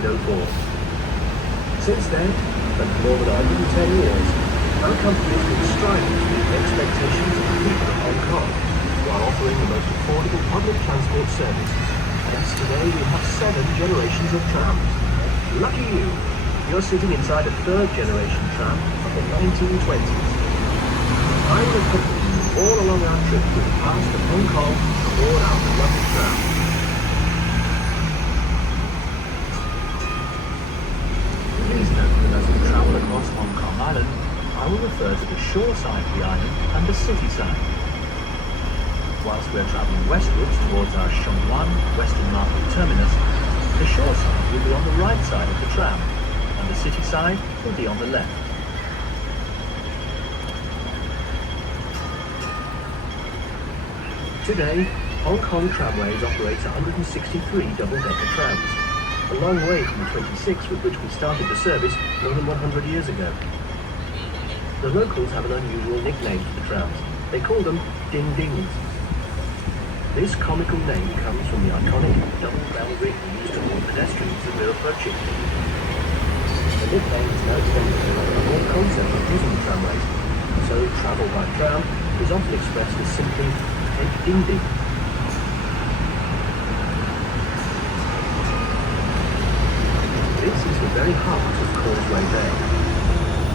1904. Since then, for more than 110 years, our company has been striving to meet the expectations of the people of Hong Kong while offering the most affordable public transport service. Hence today we have 7 generations of trams. Lucky you! You're sitting inside a 3rd generation tram of the 1920s. I will accompany you all along our trip through the past of Hong Kong aboard our beloved tram. Please note that as we travel across Hong Kong Island, I will refer to the shore side of the island and the city side. Whilst we are travelling westwards towards our Shongwan Western Market terminus, the shore side will be on the right side of the tram, and the city side will be on the left. Today, Hong Kong Tramways operates 163 double-decker trams, a long way from the 26 with which we started the service more than 100 years ago. The locals have an unusual nickname for the trams. They call them ding-dings. This comical name comes from the iconic double bell ring used to warn pedestrians that we're approaching. The nickname is now extended to the whole concept of using the tramways, so travel by tram is often expressed as simply a ding-ding. This is the very heart of Causeway Bay.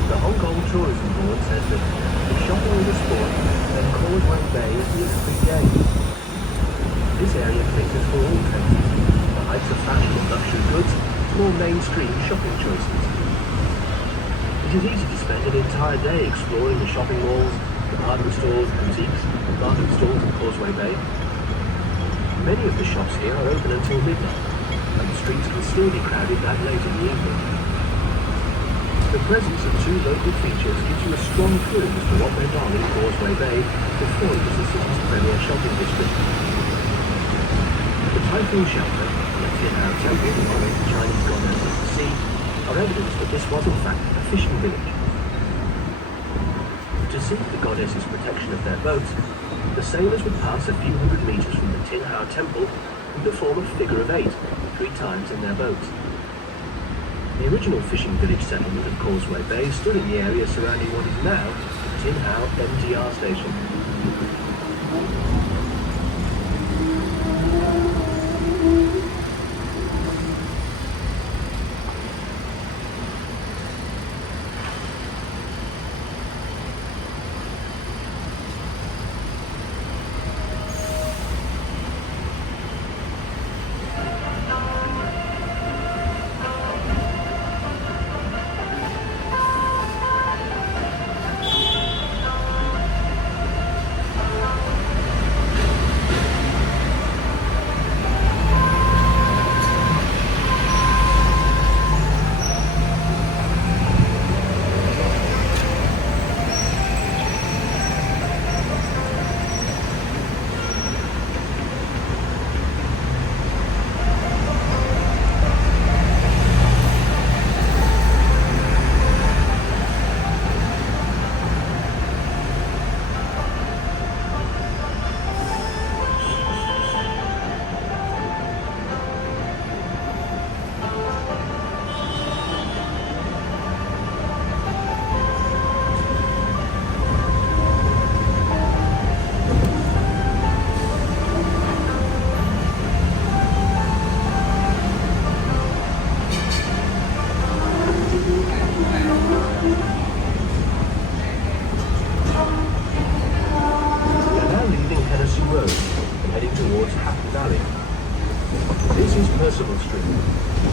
The Hong Kong Tourism Board says that if shopping is a sport, then Causeway Bay is the Olympic game. This area caters for all tastes, the heights of fashion and luxury goods to more mainstream shopping choices. It is easy to spend an entire day exploring the shopping malls, department stores, boutiques, and market stalls in Causeway Bay. Many of the shops here are open until midnight, and the streets can still be crowded that late in the evening. The presence of 2 local features gives you a strong clue as to what went on in Causeway Bay before it was the city's premier shopping district. The typhoon shelter, and the Tin Hau Temple honoring the Chinese goddess of the sea, are evidence that this was in fact a fishing village. To seek the goddess's protection of their boats, the sailors would pass a few hundred meters from the Tin Hau Temple and perform a figure of 8 3 times in their boats. The original fishing village settlement of Causeway Bay stood in the area surrounding what is now the Tin Hau MTR station.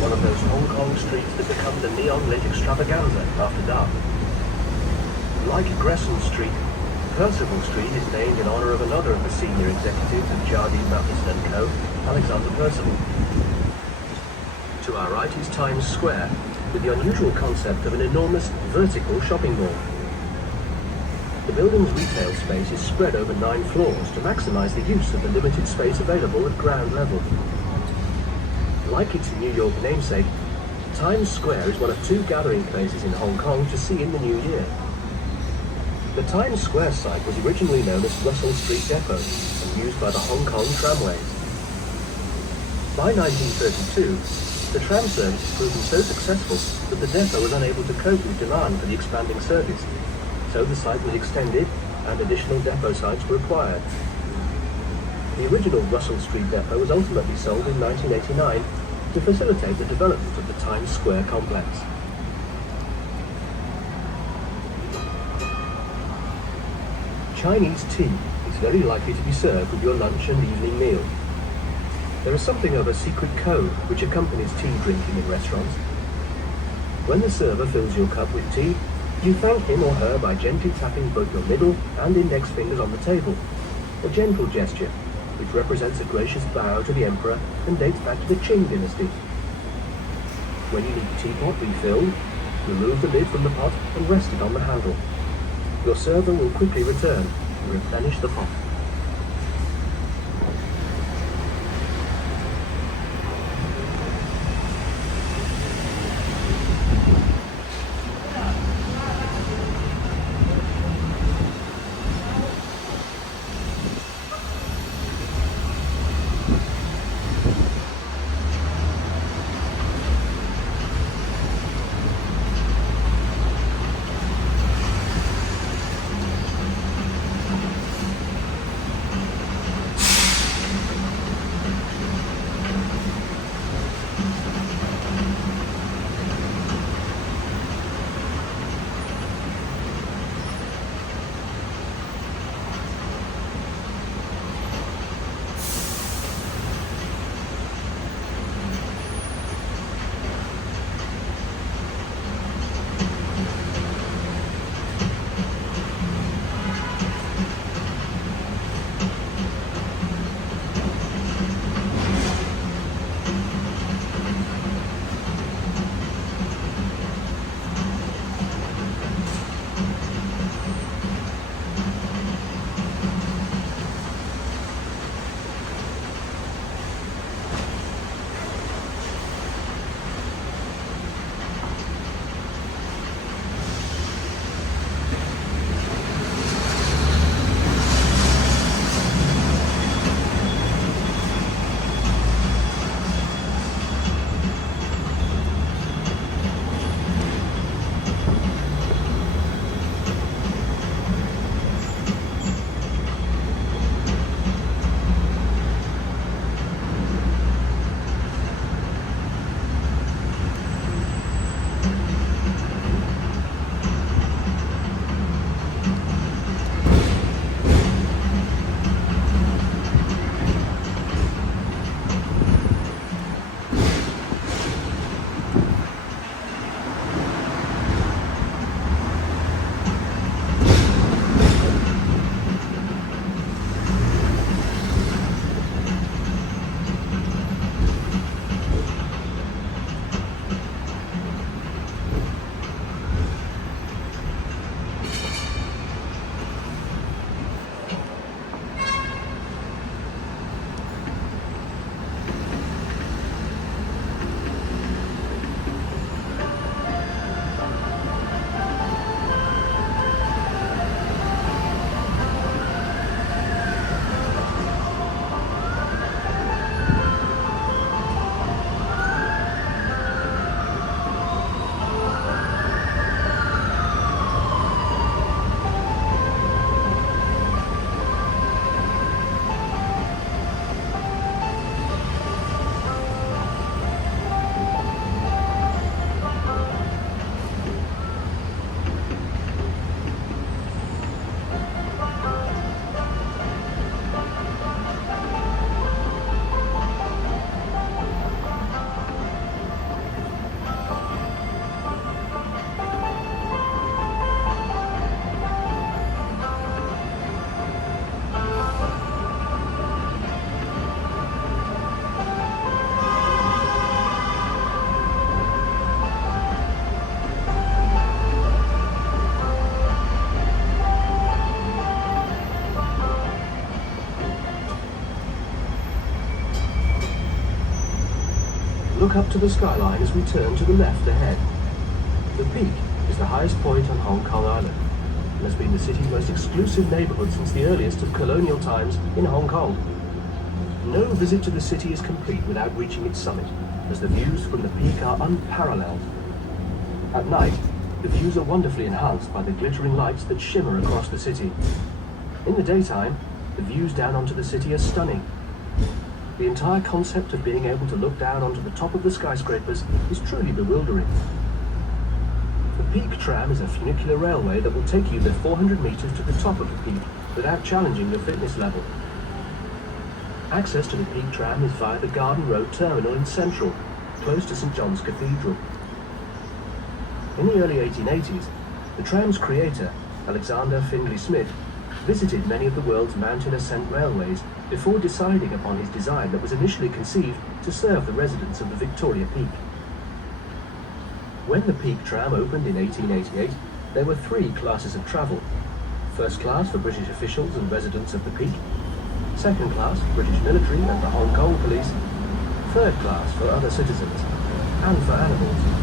One of those Hong Kong streets that becomes a neon-lit extravaganza after dark. Like Gresham Street, Percival Street is named in honour of another of the senior executives of Jardine Matheson & Co., Alexander Percival. To our right is Times Square, with the unusual concept of an enormous vertical shopping mall. The building's retail space is spread over 9 floors to maximise the use of the limited space available at ground level. Like its New York namesake, Times Square is one of 2 gathering places in Hong Kong to see in the new year. The Times Square site was originally known as Russell Street Depot and used by the Hong Kong Tramways. By 1932, The tram service has proven so successful that the depot was unable to cope with demand for the expanding service. So the site was extended and additional depot sites were acquired. The original Russell Street depot was ultimately sold in 1989 to facilitate the development of the Times Square complex. Chinese tea is very likely to be served with your lunch and evening meal. There is something of a secret code which accompanies tea drinking in restaurants. When the server fills your cup with tea, you thank him or her by gently tapping both your middle and index fingers on the table, a gentle gesture which represents a gracious bow to the emperor and dates back to the Qing dynasty. When you need the teapot refilled, remove the lid from the pot and rest it on the handle. Your server will quickly return and replenish the pot. Look up to the skyline as we turn to the left ahead. The Peak is the highest point on Hong Kong Island and has been the city's most exclusive neighborhood since the earliest of colonial times in Hong Kong. No visit to the city is complete without reaching its summit. as the views from the peak are unparalleled. At night, the views are wonderfully enhanced by the glittering lights that shimmer across the city. In the daytime, the views down onto the city are stunning. The entire concept of being able to look down onto the top of the skyscrapers is truly bewildering. The Peak Tram is a funicular railway that will take you the 400 metres to the top of the peak without challenging your fitness level. Access to the Peak Tram is via the Garden Road Terminal in Central, close to St John's Cathedral. In the early 1880s, the tram's creator, Alexander Findlay Smith, visited many of the world's mountain ascent railways before deciding upon his design that was initially conceived to serve the residents of the Victoria Peak. When the Peak Tram opened in 1888, there were three classes of travel. First class for British officials and residents of the Peak, second class British military and the Hong Kong police, third class for other citizens, and for animals.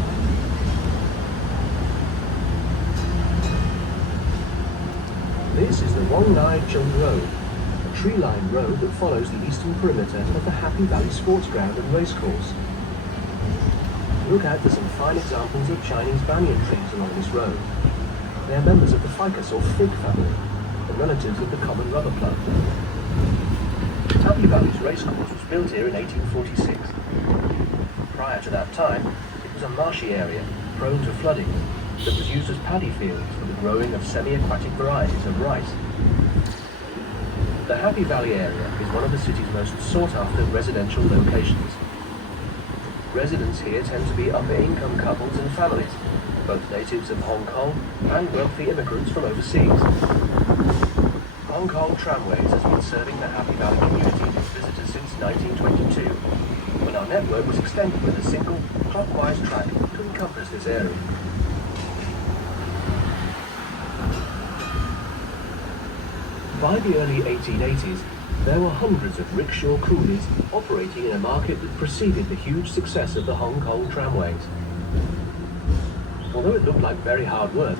This is the Wong Nai Chung Road, a tree-lined road that follows the eastern perimeter of the Happy Valley Sports Ground and Racecourse. Look out for some fine examples of Chinese banyan trees along this road. They are members of the ficus or fig family, and relatives of the common rubber plant. Happy Valley's Racecourse was built here in 1846. Prior to that time, it was a marshy area, prone to flooding, that was used as paddy fields for the growing of semi-aquatic varieties of rice. The Happy Valley area is one of the city's most sought-after residential locations. Residents here tend to be upper-income couples and families, both natives of Hong Kong and wealthy immigrants from overseas. Hong Kong Tramways has been serving the Happy Valley community as visitors since 1922, when our network was extended with a single, clockwise track to encompass this area. By the early 1880s, there were hundreds of rickshaw coolies operating in a market that preceded the huge success of the Hong Kong tramways. Although it looked like very hard work,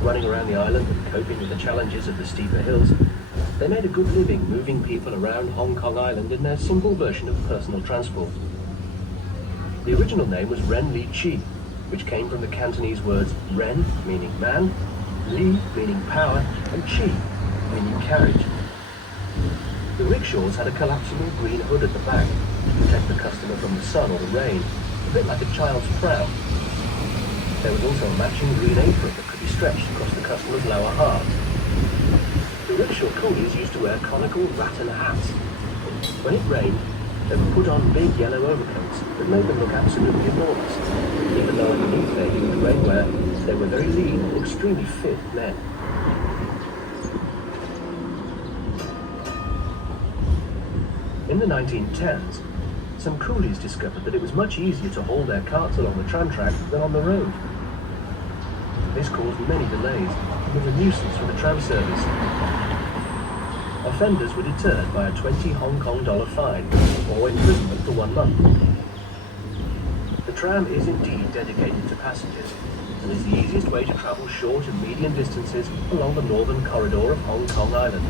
running around the island and coping with the challenges of the steeper hills, they made a good living moving people around Hong Kong Island in their simple version of personal transport. The original name was Ren Li Chi, which came from the Cantonese words Ren, meaning man, Li, meaning power, and Chi, meaning carriage. The rickshaws had a collapsible green hood at the back to protect the customer from the sun or the rain, a bit like a child's pram. There was also a matching green apron that could be stretched across the customer's lower half. The rickshaw coolies used to wear conical rattan hats. When it rained, they would put on big yellow overcoats that made them look absolutely enormous, even though underneath their huge rainwear, they were very lean and extremely fit men. In the 1910s, some coolies discovered that it was much easier to haul their carts along the tram track than on the road. This caused many delays and was a nuisance for the tram service. Offenders were deterred by a 20 Hong Kong dollar fine or imprisonment for 1 month. The tram is indeed dedicated to passengers and is the easiest way to travel short and medium distances along the northern corridor of Hong Kong Island.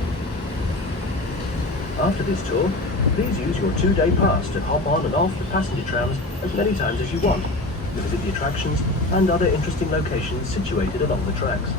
After this tour, please use your 2-day pass to hop on and off the passenger trams as many times as you want to visit the attractions and other interesting locations situated along the tracks.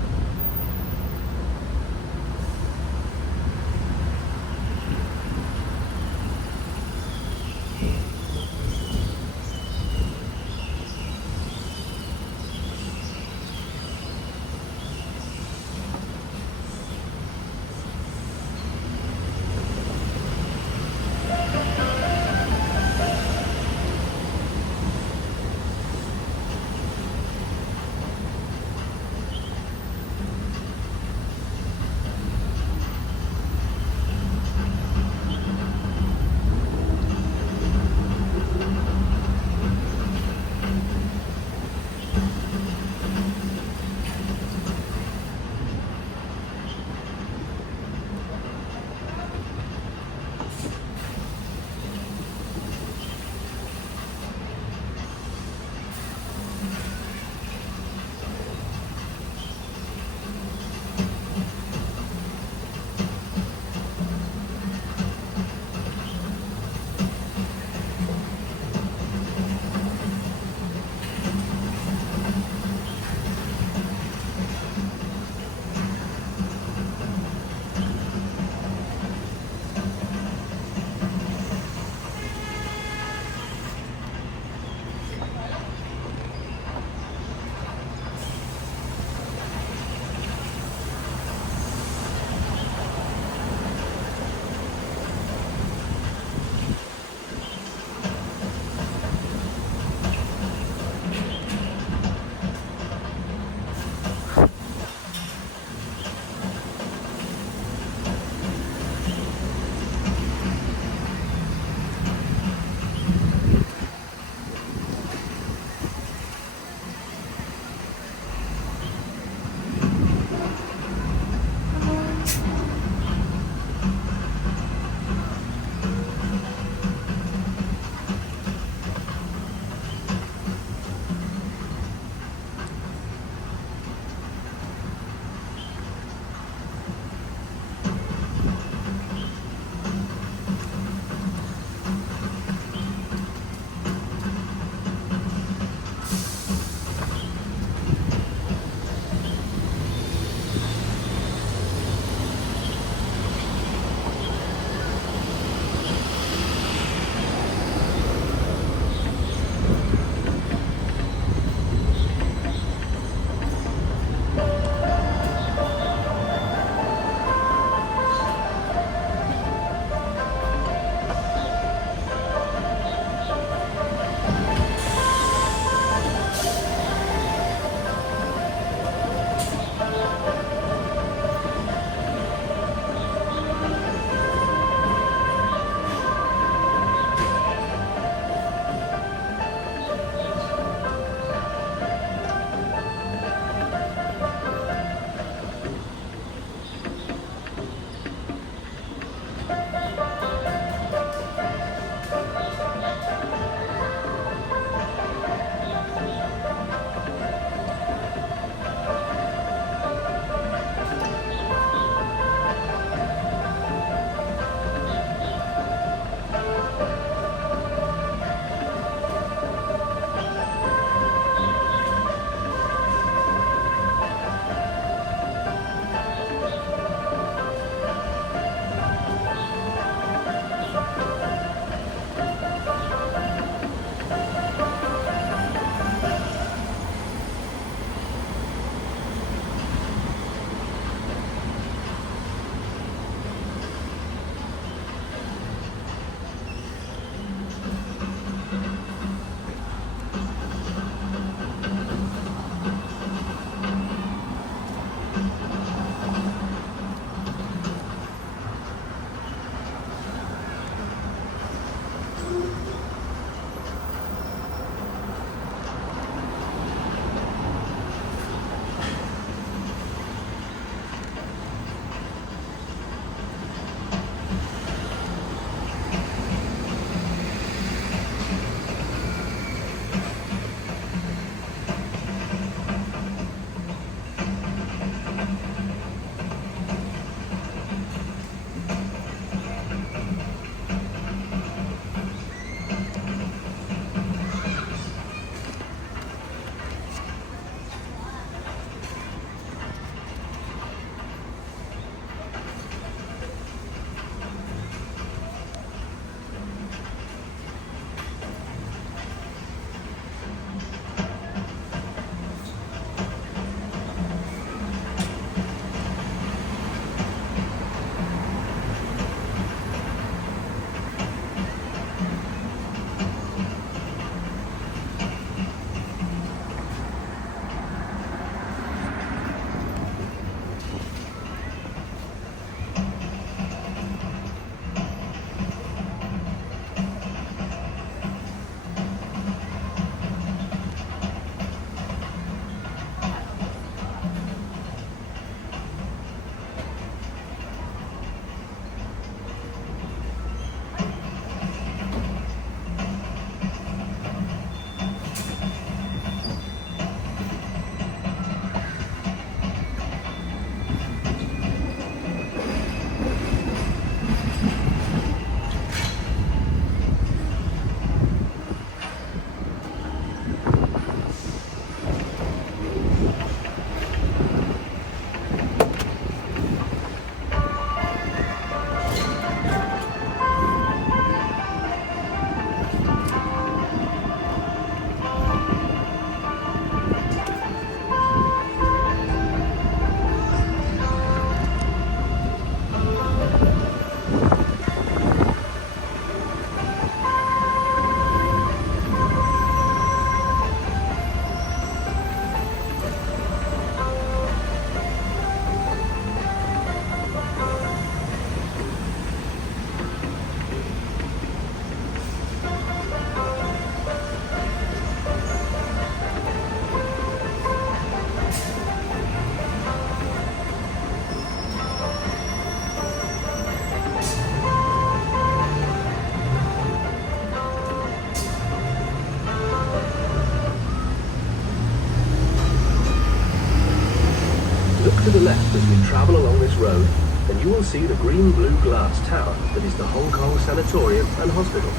the left as we travel along this road, and you will see the green-blue glass tower that is the Hong Kong Sanatorium and Hospital.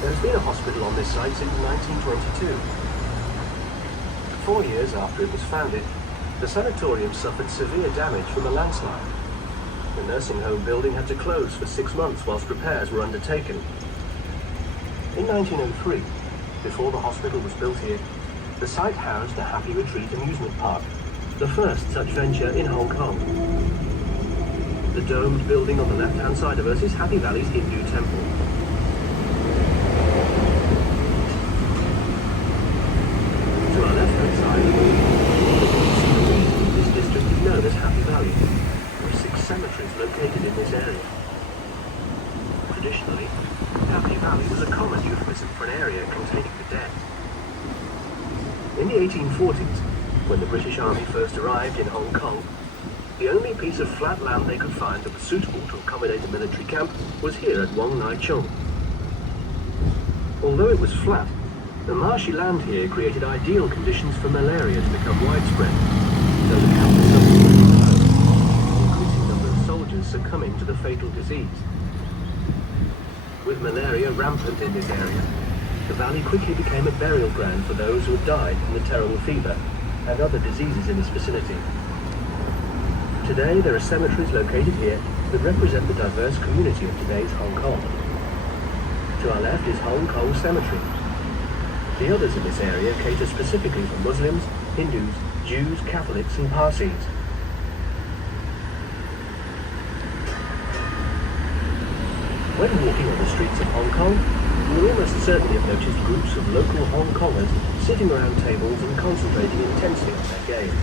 There has been a hospital on this site since 1922. 4 years after it was founded, the sanatorium suffered severe damage from a landslide. The nursing home building had to close for 6 months whilst repairs were undertaken. In 1903, before the hospital was built here, the site housed the Happy Retreat amusement park, the first such venture in Hong Kong. The domed building on the left-hand side of us is Happy Valley's Hindu temple. To our left-hand side, this district is known as Happy Valley, with 6 cemeteries located in this area. Traditionally, Happy Valley was a common euphemism for an area containing the dead. In the 1840s, when the British Army first arrived in Hong Kong, the only piece of flat land they could find that was suitable to accommodate a military camp was here at Wong Nai Chung. Although it was flat, the marshy land here created ideal conditions for malaria to become widespread, so the camp was subsequently closed, an increasing number of soldiers succumbing to the fatal disease. With malaria rampant in this area, the valley quickly became a burial ground for those who had died from the terrible fever and other diseases in its vicinity. Today, there are cemeteries located here that represent the diverse community of today's Hong Kong. To our left is Hong Kong Cemetery. The others in this area cater specifically for Muslims, Hindus, Jews, Catholics, and Parsis. When walking on the streets of Hong Kong, you will almost certainly have noticed groups of local Hong Kongers sitting around tables and concentrating intensely on their game.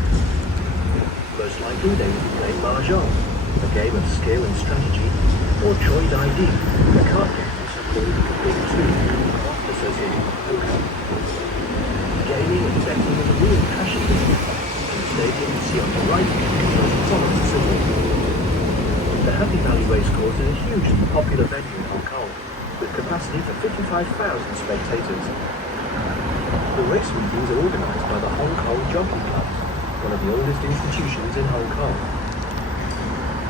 Most likely they will be playing Mahjong, a game of skill and strategy, or Choi Dai Di, a card game also called the Big Two, often associated with poker. Gaming and betting is a real passion for them, and the stadium you see on the right shows the prominent symbol. The Happy Valley Racecourse is a hugely popular venue in Hong Kong, with capacity for 55,000 spectators. The race meetings are organised by the Hong Kong Jockey Club, one of the oldest institutions in Hong Kong.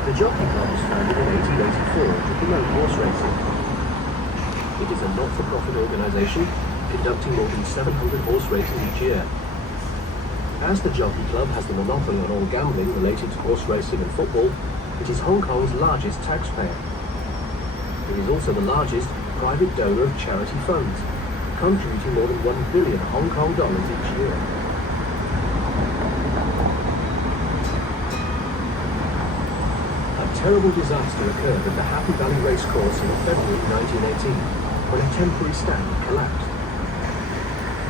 The Jockey Club was founded in 1884 to promote horse racing. It is a not-for-profit organisation conducting more than 700 horse races each year. As the Jockey Club has the monopoly on all gambling related to horse racing and football, it is Hong Kong's largest taxpayer. It is also the largest private donor of charity funds, contributing more than 1 billion Hong Kong dollars each year. A terrible disaster occurred at the Happy Valley Racecourse in February 1918, when a temporary stand collapsed.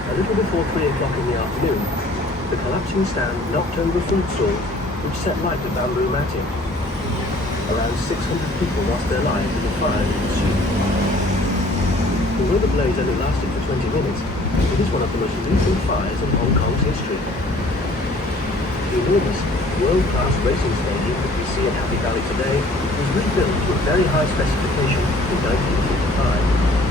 A little before 3 o'clock in the afternoon, the collapsing stand knocked over food stalls, which set light to bamboo matting. Around 600 people lost their lives in the fire that ensued. Although the blaze only lasted for 20 minutes, it is one of the most lethal fires in Hong Kong's history. The enormous, world-class racing stadium that we see in Happy Valley today was rebuilt to a very high specification in 1955.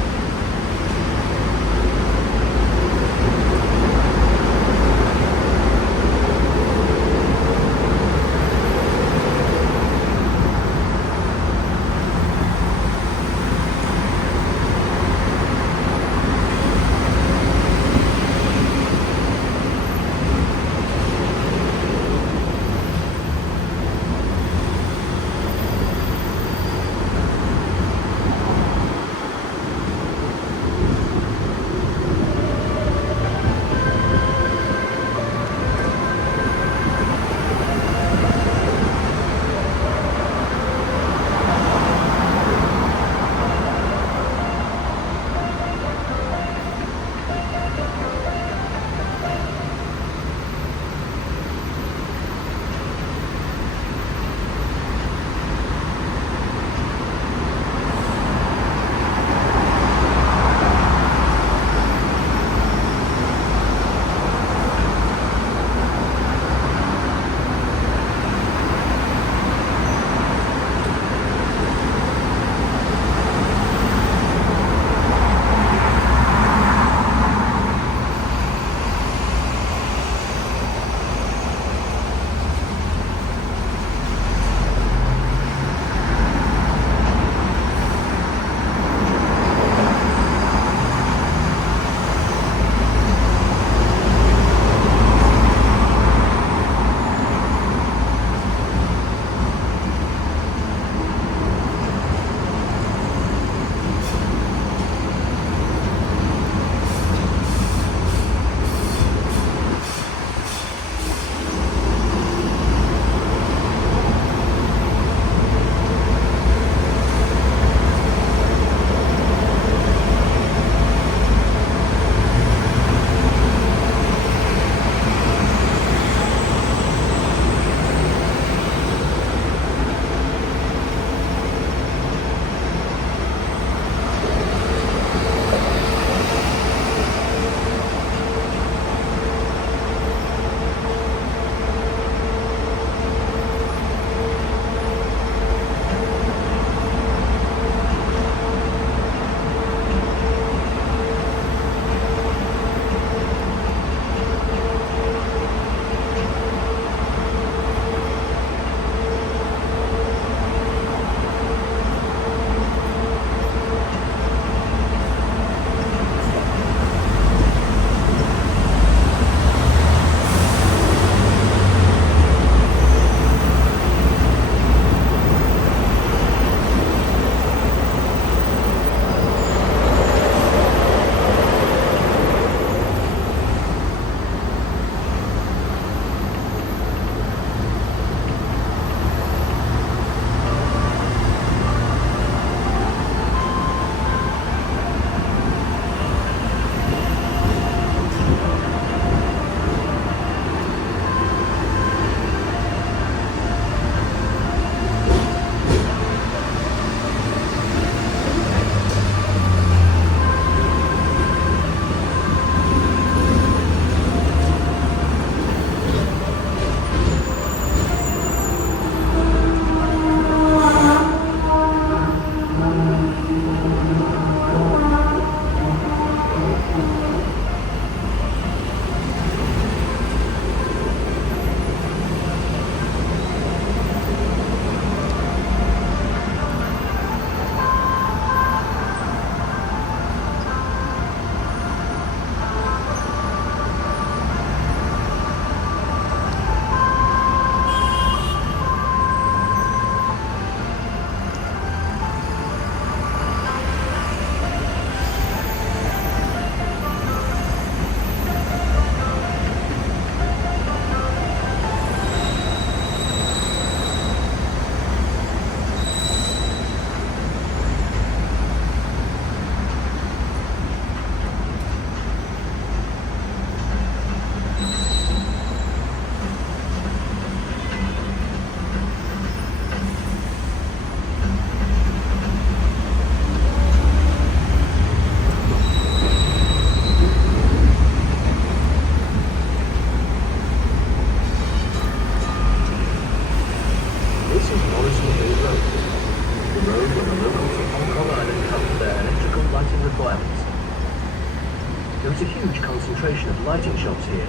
shops here,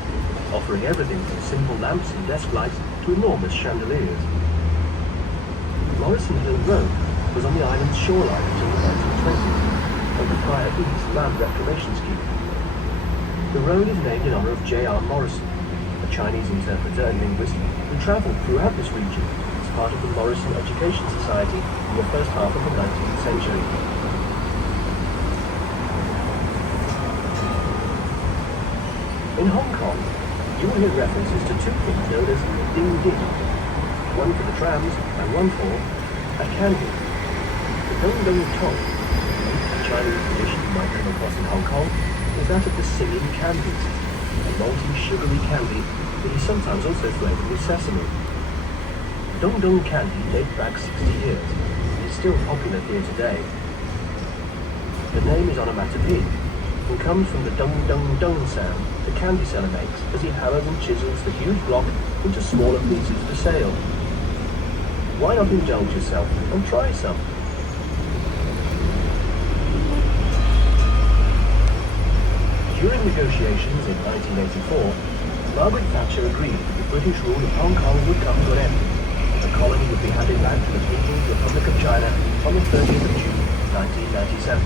offering everything from simple lamps and desk lights to enormous chandeliers. Morrison Hill Road was on the island's shoreline until the 1920s, under prior East Land Reclamation Scheme. The road is named in honor of J.R. Morrison, a Chinese interpreter and linguist who traveled throughout this region as part of the Morrison Education Society in the first half of the 19th century. In Hong Kong, you will hear references to two things known as ding ding, one for the trams and one for a candy. The dong dong tong, a Chinese tradition you might come across in Hong Kong, is that of the singing candies, a malty sugary candy that is sometimes also flavored with sesame. Dong dong candy dates back 60 years and is still popular here today. The name is onomatopoeic and comes from the dung dung dung sound the candy seller makes as he hammers and chisels the huge block into smaller pieces for sale. Why not indulge yourself and try some? During negotiations in 1984, Margaret Thatcher agreed that the British rule of Hong Kong would come to an end. The colony would be handed back to the People's Republic of China on the 30th of June, 1997.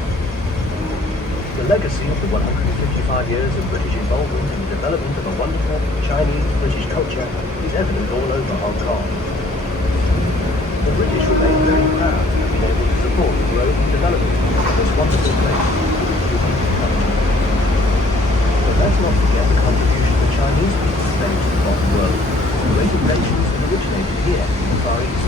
The legacy of the 155 years of British involvement in the development of a wonderful Chinese-British culture is evident all over Hong Kong. The British remain very proud to have been able to support the growth and development of this wonderful place. But let's not forget the contribution the Chinese people made to the modern world, and great inventions that originated here in the Far East.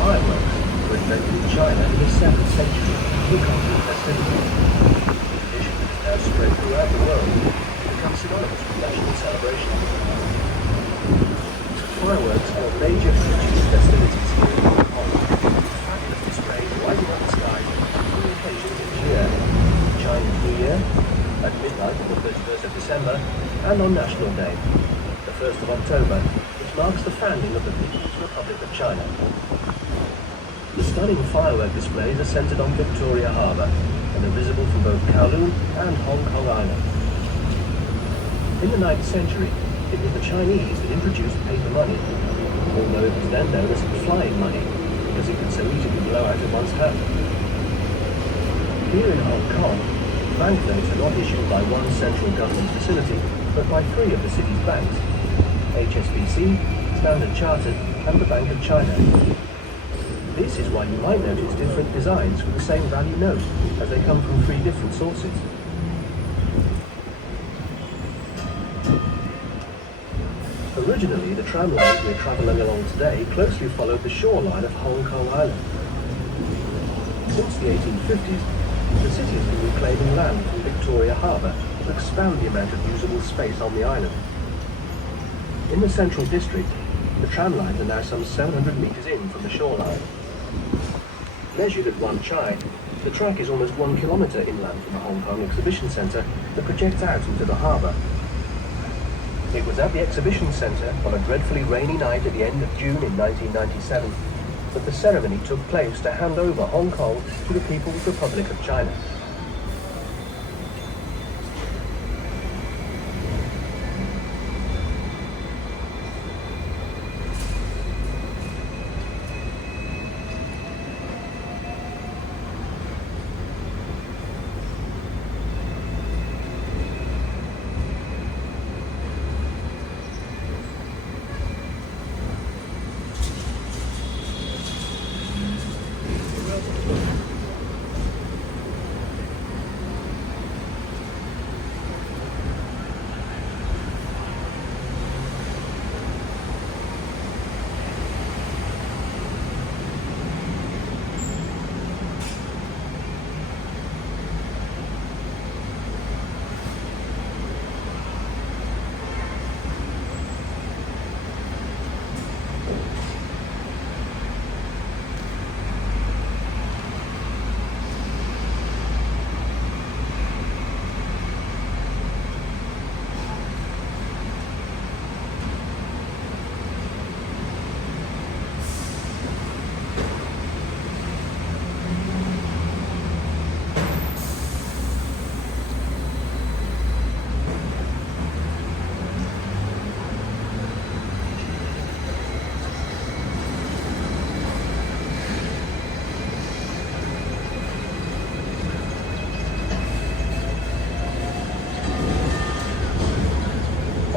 Fireworks were invented in China in the 7th century to accompany festivities. The tradition has now spread throughout the world and become synonymous with national celebrations. Fireworks are a major feature of festivities here in Hong Kong. Fabulous displays lighting up the skies on the occasions each year. Chinese New Year, at midnight on the 31st of December, and on National Day, the 1st of October, which marks the founding of the People's Republic of China. The stunning firework displays are centered on Victoria Harbour and are visible from both Kowloon and Hong Kong Island. In the 9th century, it was the Chinese that introduced paper money, although it was then known as flying money because it could so easily blow out of one's hand. Here in Hong Kong, banknotes are not issued by one central government facility, but by 3 of the city's banks: HSBC, Standard Chartered, and the Bank of China. This is why you might notice different designs for the same value note, as they come from 3 different sources. Originally, the tram lines we're travelling along today closely followed the shoreline of Hong Kong Island. Since the 1850s, the city has been reclaiming land from Victoria Harbour to expand the amount of usable space on the island. In the central district, the tram lines are now some 700 metres in from the shoreline. Measured at one chai, the track is almost 1 kilometre inland from the Hong Kong Exhibition Centre that projects out into the harbour. It was at the Exhibition Centre on a dreadfully rainy night at the end of June in 1997 that the ceremony took place to hand over Hong Kong to the People's Republic of China.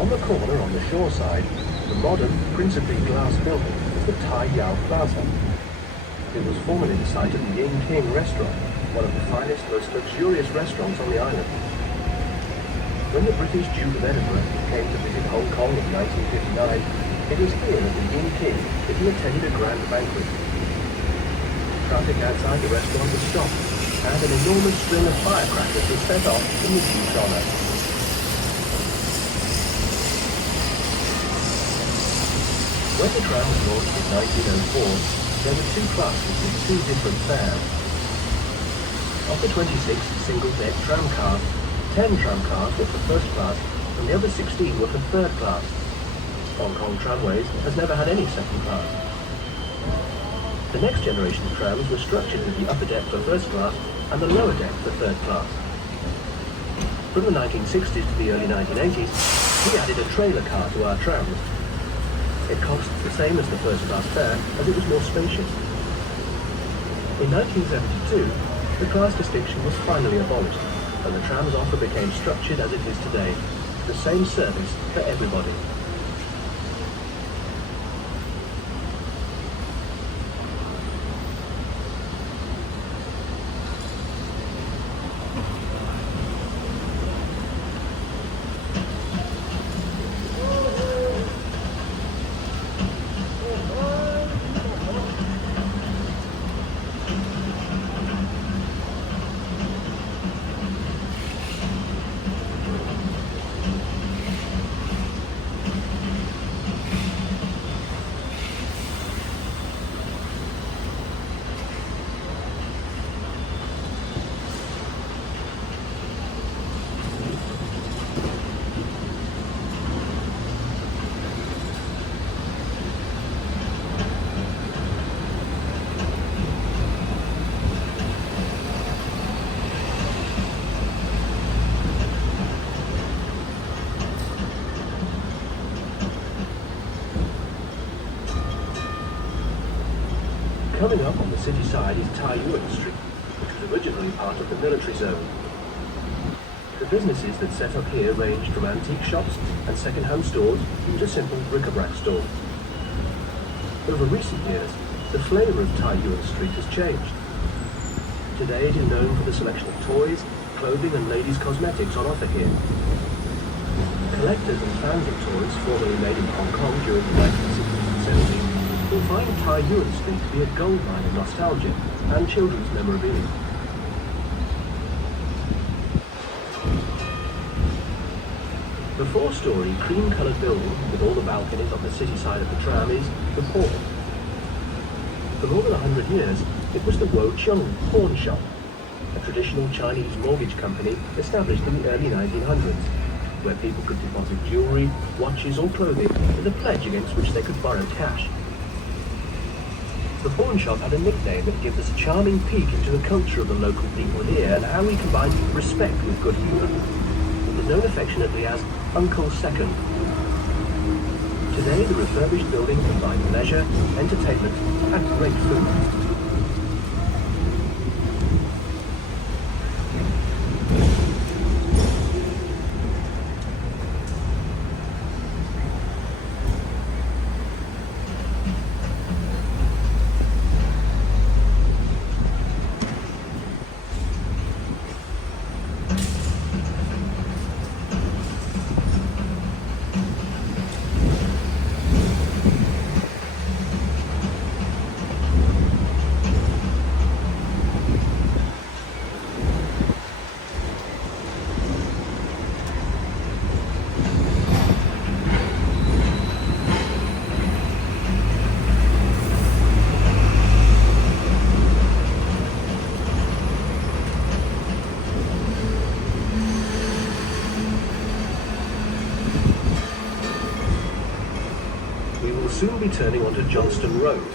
On the corner on the shore side, the modern, principally glass building is the Tai Yao Plaza. It was formerly the site of the Yin King restaurant, one of the finest, most luxurious restaurants on the island. When the British Duke of Edinburgh came to visit Hong Kong in 1959, it was here at the Yin King that he attended a grand banquet. Traffic outside the restaurant was stopped, and an enormous string of firecrackers was set off in the Duke's honour. When the tram was launched in 1904, there were two classes with two different fares. Of the 26 single-deck tram cars, 10 tram cars were for first class, and the other 16 were for third class. Hong Kong Tramways has never had any second class. The next generation of trams were structured with the upper deck for first class and the lower deck for third class. From the 1960s to the early 1980s, we added a trailer car to our trams. It cost the same as the first class fare, as it was more spacious. In 1972, the class distinction was finally abolished, and the tram's offer became structured as it is today, the same service for everybody. Coming up on the city side is Tai Yuen Street, which was originally part of the military zone. The businesses that set up here ranged from antique shops and second-hand stores to simple bric-a-brac stores. Over recent years, the flavour of Tai Yuen Street has changed. Today it is known for the selection of toys, clothing and ladies' cosmetics on offer here. Collectors and fans of toys formerly made in Hong Kong during the 1960s and 70s will find Tai Yuen Street to be a goldmine of nostalgia and children's memorabilia. The four-storey cream-coloured building with all the balconies on the city side of the tram is the Port. For more than 100 years, it was the Wo Chung Pawn Shop, a traditional Chinese mortgage company established in the early 1900s, where people could deposit jewellery, watches or clothing with a pledge against which they could borrow cash. The pawn shop had a nickname that gives us a charming peek into the culture of the local people here and how we combine respect with good humour. It was known affectionately as Uncle Second. Today the refurbished building combines leisure, entertainment and great food. Soon be turning onto Johnston Road,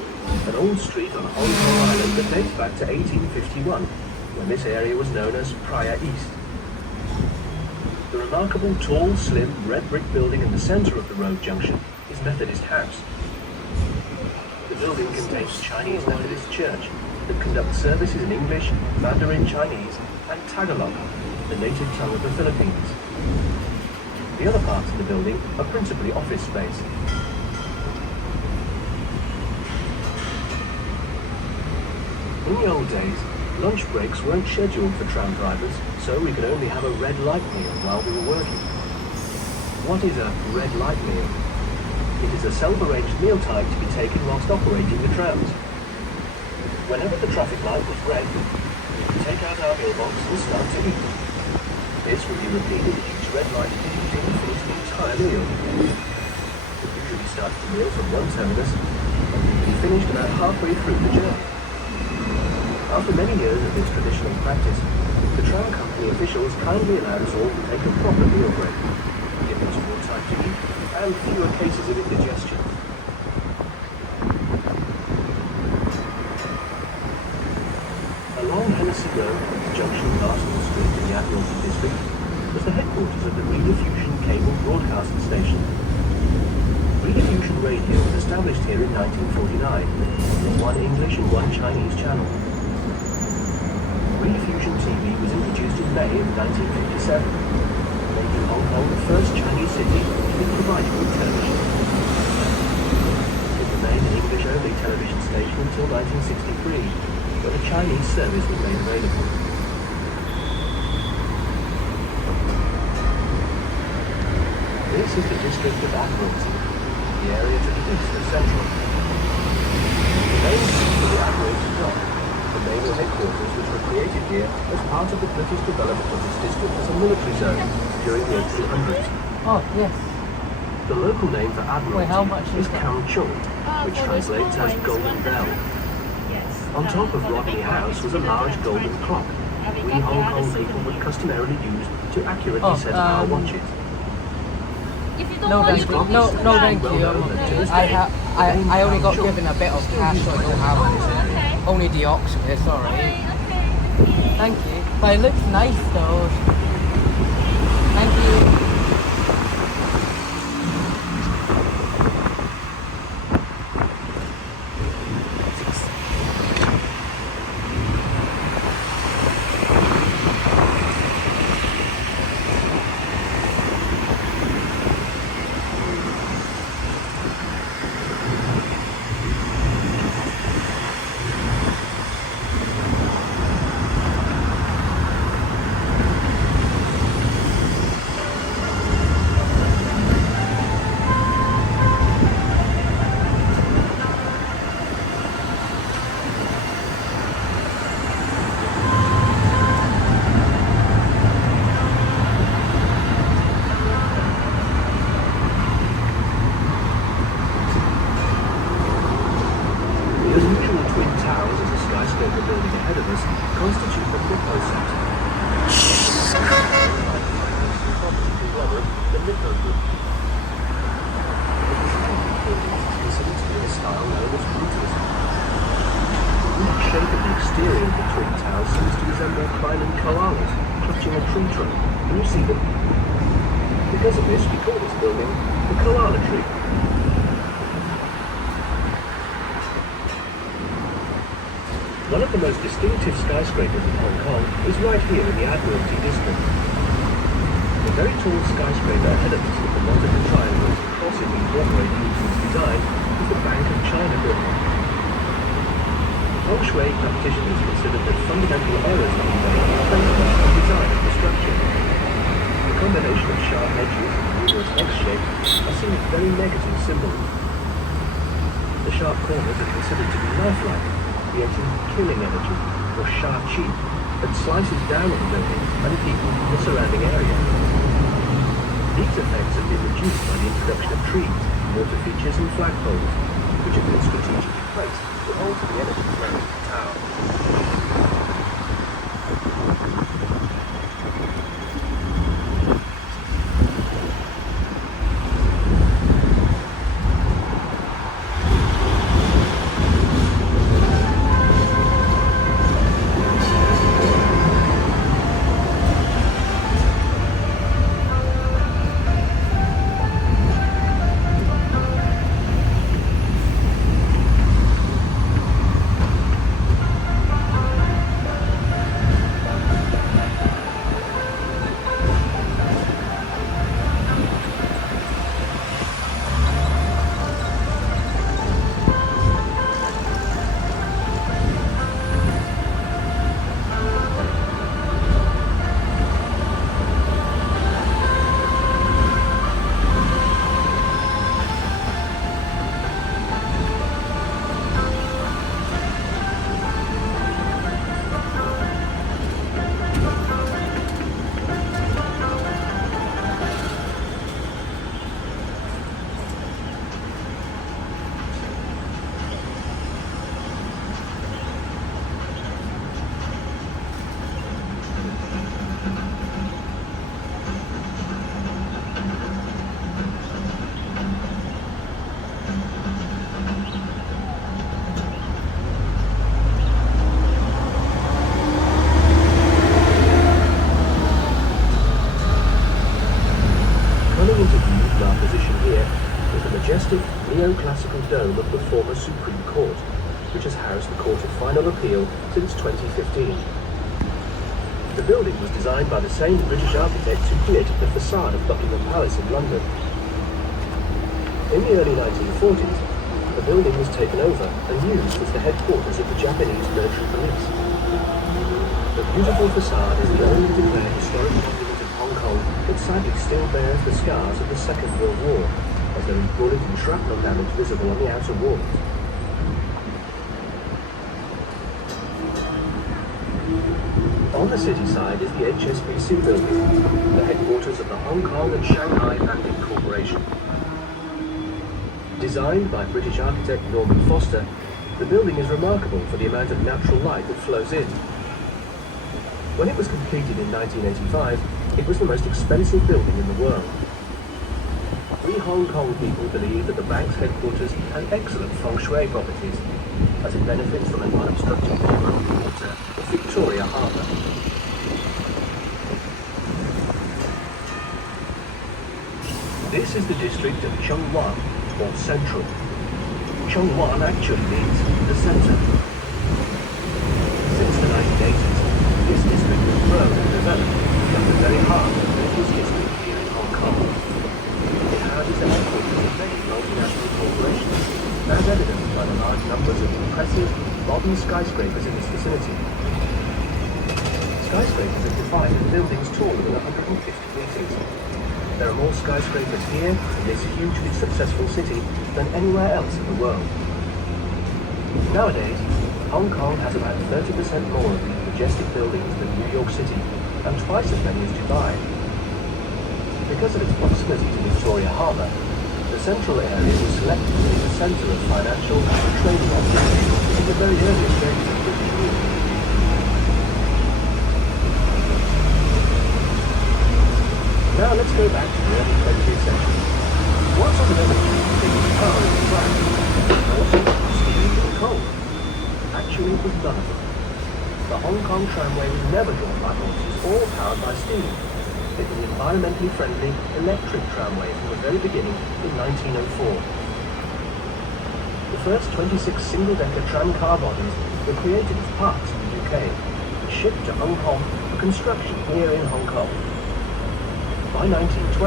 an old street on Hong Kong Island that dates back to 1851, when this area was known as Prior East. The remarkable tall, slim, red brick building in the centre of the road junction is Methodist House. The building contains Chinese Methodist Church that conducts services in English, Mandarin Chinese and Tagalog, the native tongue of the Philippines. The other parts of the building are principally office space. In the old days, lunch breaks weren't scheduled for tram drivers, so we could only have a red light meal while we were working. What is a red light meal? It is a self-arranged mealtime to be taken whilst operating the trams. Whenever the traffic light was red, we would take out our meal box and start to eat. This would be repeated at each red light until we finished the entire meal. We usually started the meal from one terminus and we would be finished about halfway through the journey. After many years of this traditional practice, the tram company officials kindly allowed us all to take a proper meal break, giving us more time to eat and fewer cases of indigestion. Along Hennessy Road, junction with Arsenal Street in the Admiralty District, was the headquarters of the Rediffusion Cable Broadcasting Station. Rediffusion Radio was established here in 1949, with one English and one Chinese channel. Rediffusion TV was introduced in May of 1957, making Hong Kong the first Chinese city to be provided with television. It remained an English-only television station until 1963, when a Chinese service was made available. This is the district of Admiralty, the area to the east of Central. The main seat of the Admiralty Dock, the naval headquarters which were created here as part of the British development of this district as a military zone during the 1800s. Oh, yes. The local name for Admiralty is Kam Chung, which translates as Golden Bell. On top of Rodney House was a large golden clock, we Hong Kong people would customarily use to accurately set our watches. No, thank you. No, thank you. I only got given a bit of cash, so I don't have it. Only the ox here, sorry. Thank you. But it looks nice though. Thank you. Because of this, we call this building the Koala Tree. One of the most distinctive skyscrapers in Hong Kong is right here in the Admiralty District. The very tall skyscraper ahead of us with the multiple triangles crossing and cooperating into its design is the Bank of China building. Feng Shui practitioners consider that fundamental errors have been made in the placement and design of the structure. The combination of sharp edges and numerous X-shapes are seen as very negative symbols. The sharp corners are considered to be lifelike, creating killing energy, or sha qi, that slices down on the building and people in the surrounding area. These effects have been reduced by the introduction of trees, water features and flagpoles, which have been strategically placed to alter the energy flow of the tower. Coming into view from our position here is the majestic neoclassical dome of the former Supreme Court, which has housed the Court of Final Appeal since 2015. The building was designed by the same British architects who created the facade of Buckingham Palace in London. In the early 1940s, the building was taken over and used as the headquarters of the Japanese military police. The beautiful facade is the only declared historic monument of Hong Kong that sadly still bears the scars of the Second World War, as there is bullet and shrapnel damage visible on the outer walls. On the city side is the HSBC building, the headquarters of the Hong Kong and Shanghai Banking Corporation. Designed by British architect Norman Foster, the building is remarkable for the amount of natural light that flows in. When it was completed in 1985, it was the most expensive building in the world. We Hong Kong people believe that the bank's headquarters has excellent feng shui properties, as it benefits from an unobstructed view of the water of Victoria Harbour. This is the district of Chung Wan, or Central. Chung Wan actually means the centre. Since the 1980s, this district has grown and developed at the very heart of British history here in Hong Kong. It houses the headquarters of many multinational corporations, as evidenced by the large numbers of impressive, modern skyscrapers in this vicinity. Skyscrapers are defined as buildings taller than 150 meters. There are more skyscrapers here in this hugely successful city than anywhere else in the world. Nowadays, Hong Kong has about 30% more of these majestic buildings than New York City, and twice as many as Dubai. Because of its proximity to Victoria Harbour, the central area was selected to be the centre of financial and trading activity in the very earliest days of British rule. Now let's go back to the early 20th century. What sort of energy do you think was powering the track? Water, steam, and coal? Actually, it was none of them. The Hong Kong tramway was never drawn by horses or powered by steam. It was an environmentally friendly electric tramway from the very beginning in 1904. The first 26 single-decker tram-car bodies were created as parts in the UK and shipped to Hong Kong for construction here in Hong Kong. By 1912,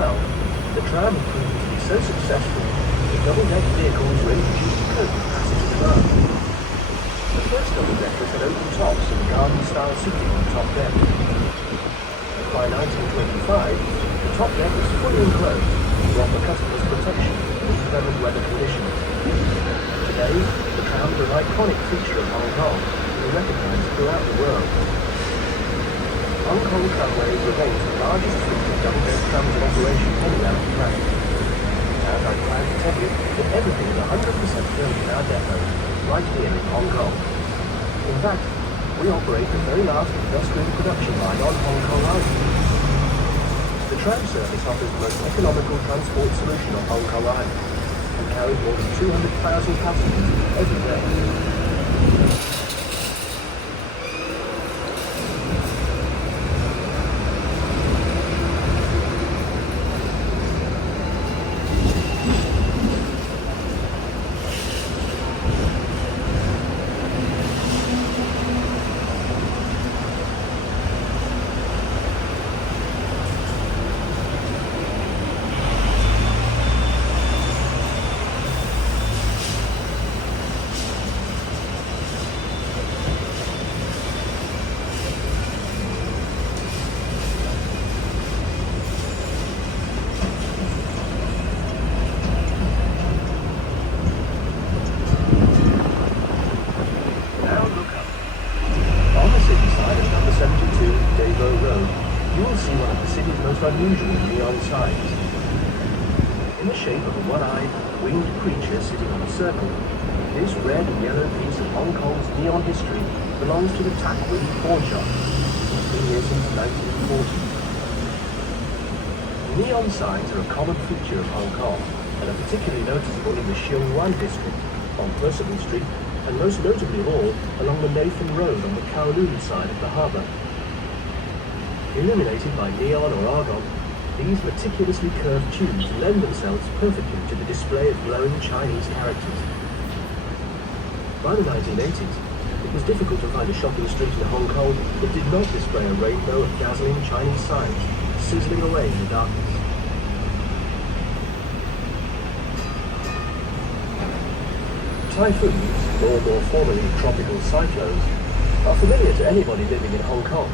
the tram had proven to be so successful that double-deck vehicles were introduced to cope with passenger demand. The first double-deckers had open tops and garden-style seating on the top deck. By 1925, the top deck was fully enclosed to offer customers protection from inclement weather conditions. Today, the tram is an iconic feature of Hong Kong and is recognized throughout the world. Hong Kong Tramways remains the largest fleet of double-deck trams in operation anywhere on the planet. And I'm proud to tell you that everything is 100% built in our depot, right here in Hong Kong. In fact, we operate the very last industrial production line on Hong Kong Island. The tram service offers the most economical transport solution on Hong Kong Island and carries more than 200,000 passengers every day. Unusual neon signs. In the shape of a one-eyed, winged creature sitting on a circle, this red and yellow piece of Hong Kong's neon history belongs to the Tak Wing pawn shop. It's been here since 1940. Neon signs are a common feature of Hong Kong and are particularly noticeable in the Sheung Wan district, on Percival Street, and most notably of all, along the Nathan Road on the Kowloon side of the harbour. Illuminated by neon or argon, These meticulously curved tubes lend themselves perfectly to the display of glowing Chinese characters. By the 1980s, it was difficult to find a shopping street in Hong Kong that did not display a rainbow of dazzling Chinese signs sizzling away in the darkness. Typhoons, or more formally tropical cyclones, are familiar to anybody living in Hong Kong.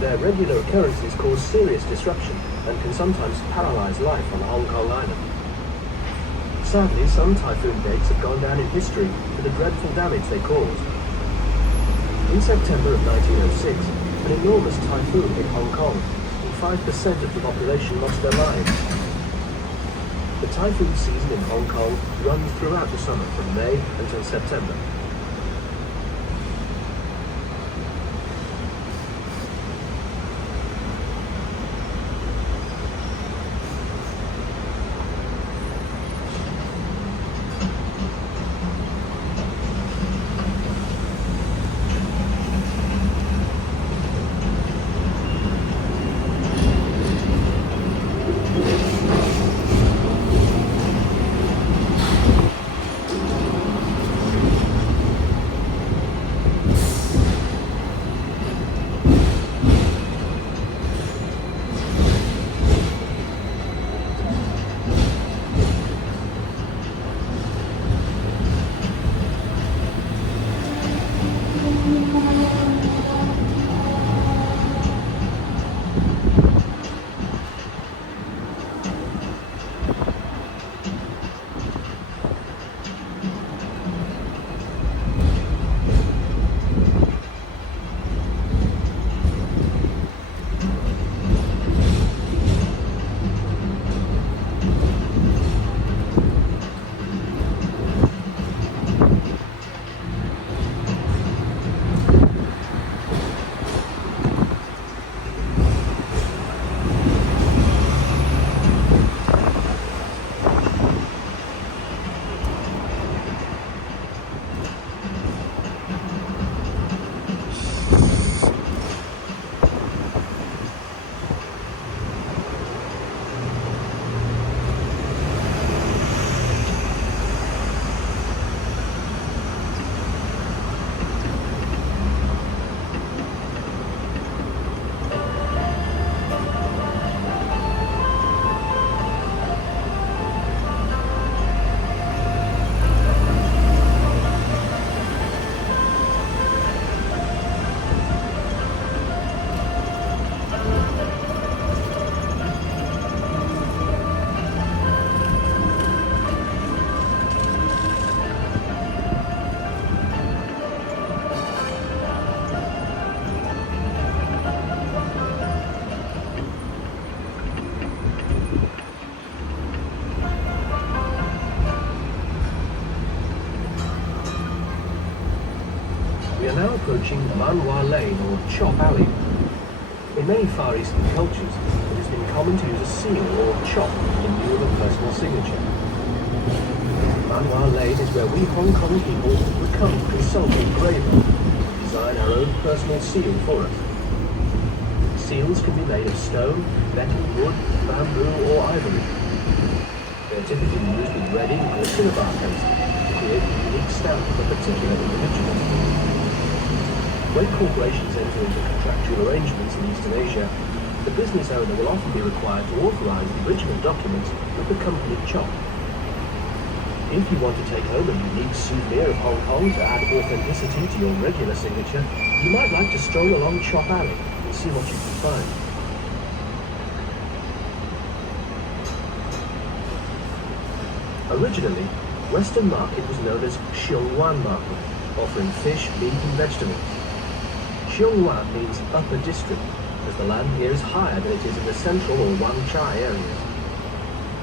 Their regular occurrences cause serious disruption and can sometimes paralyze life on Hong Kong Island. Sadly, some typhoon dates have gone down in history for the dreadful damage they caused. In September of 1906, an enormous typhoon hit Hong Kong, and 5% of the population lost their lives. The typhoon season in Hong Kong runs throughout the summer from May until September. We are now approaching Manhua Lane, or Chop Alley. In many Far Eastern cultures, it has been common to use a seal or chop in lieu of a personal signature. Manhua Lane is where we Hong Kong people would come to consult an engraver to design our own personal seal for us. Seals can be made of stone, metal, wood, bamboo, or ivory. They are typically used with red ink or cinnabar paste to create a unique stamp of a particular individual. When corporations enter into contractual arrangements in Eastern Asia, the business owner will often be required to authorize the original documents with the company chop. If you want to take home a unique souvenir of Hong Kong to add authenticity to your regular signature, you might like to stroll along Chop Alley and see what you can find. Originally, Western Market was known as Xiongwan Market, offering fish, meat and vegetables. Xiongwan means upper district, as the land here is higher than it is in the central or Wan Chai areas.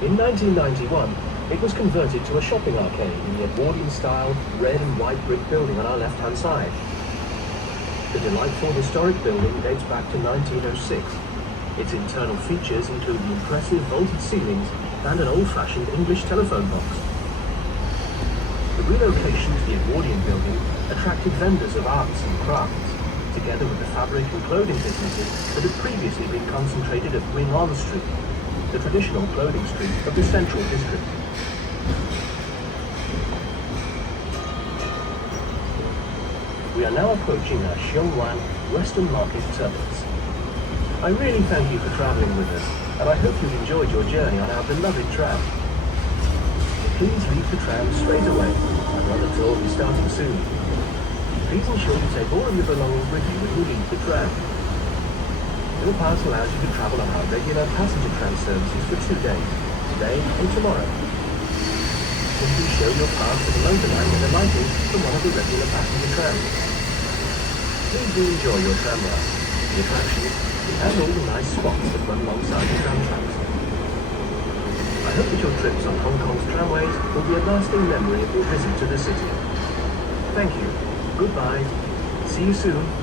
In 1991, it was converted to a shopping arcade in the Edwardian-style red and white brick building on our left-hand side. The delightful historic building dates back to 1906. Its internal features include the impressive vaulted ceilings and an old-fashioned English telephone box. The relocation to the Edwardian building attracted vendors of arts and crafts. together with the fabric and clothing businesses that had previously been concentrated at Wing On Street, the traditional clothing street of the Central District. We are now approaching our Xiongwan Western Market terminus. I really thank you for travelling with us, and I hope you've enjoyed your journey on our beloved tram. Please leave the tram straight away. Another tour will be starting soon. Please ensure you take all of your belongings with you when you leave the tram. Your pass allows you to travel on our regular passenger tram services for 2 days, today and tomorrow. Simply show your pass to the loader line when alighting from one of the regular passenger trams. Please do enjoy your tram ride, the attractions, and all the nice spots that run alongside the tram tracks. I hope that your trips on Hong Kong's tramways will be a lasting memory of your visit to the city. Thank you. Goodbye. See you soon.